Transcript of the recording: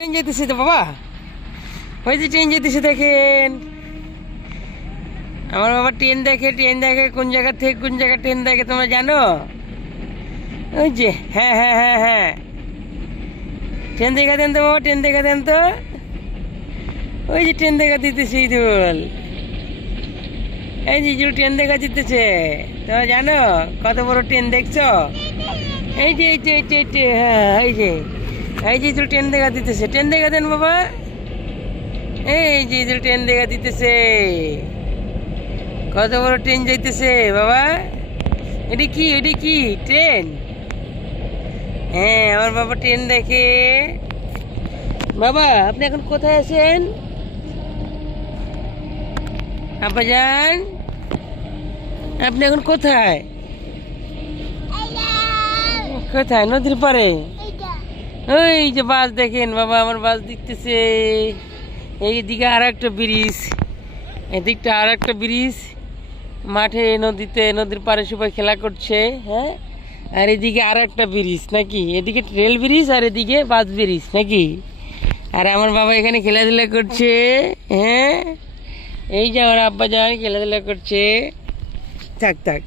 Train যেতেছে তো বাবা, ওই যে ট্রেন যেতেছে দেখেন। আমার বাবা ট্রেন দেখে কোন জায়গা থেকে কোন জায়গা ট্রেন দেখে তোমরা জানো? ওই যে হ্যাঁ হ্যাঁ হ্যাঁ হ্যাঁ, ট্রেন দেখা দেন তো বাবা, ট্রেন দেখা দেন তো। ওই যে ট্রেন দেখা দিতেছে ইদুল, এই যে ইদুল ট্রেন দেখা দিতেছে। তোমরা জানো কত বড় ট্রেন দেখছো? এই যে এই যে এই যে এই যে হ্যাঁ এই যে ইদুল ট্রেন দেখা দিতেছে। ট্রেন দেখা দেন বাবা, এই যে ইদুল ট্রেন দেখা দিতেছে। কত বড় ট্রেন যাইতেছে বাবা। এটি কি ট্রেন? হ্যাঁ আমার বাবা ট্রেন দেখে। বাবা আপনি এখন কোথায় আছেন? আব্বাজান আপনি এখন কোথায়? কোথায়? নদীর পাড়ে? ওই যে বাস দেখেন বাবা, আমার বাস দেখতেছে। এইদিকে আর একটা ব্রিজ, এদিকটা আর একটা ব্রিজ। মাঠে নদীতে, নদীর পাড়ে সবাই খেলা করছে। হ্যাঁ, আর এদিকে আর একটা ব্রিজ নাকি, এদিকে রেল ব্রিজ আর এদিকে বাস ব্রিজ নাকি। আর আমার বাবা এখানে খেলাধুলা করছে। হ্যাঁ, এই যে আমার আব্বা যান খেলাধুলা করছে। থাক থাক